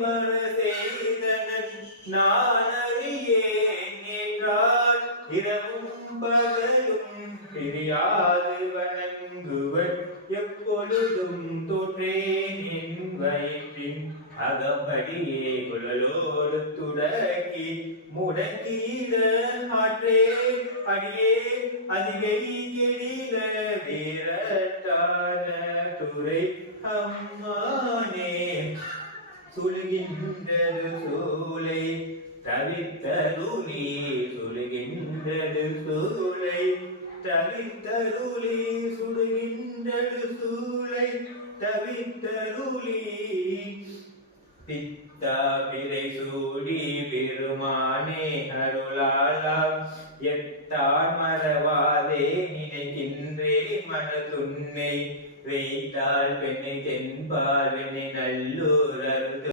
பரசேதனன் நான் அறியேன் என்றால் இரவும் பகலும் பிரியாது வணங்குவன் எப்பொழுதும் தோற்றேன் என் வயிற்றின் அகப்படியே குழலோடு துடக்கி முடக்கிட ஆற்றே அடியே அதிகை கெடில வீரட்டான துறை அம்மானே சுழுகின்றது சூளை தவித்தருளி சுழுகின்றது சூளை தவித்தருளி சுடுகின்றது சூளை தவித்தருளி பித்தா பிறை சூடி பெருமானே அருளாளா எத்தான் மறவாதே நினைக்கின்றே மனதுன்னை வைத்தாள் பெண்ணை தென்பால் வெண்ணை நல்லூர் அருள்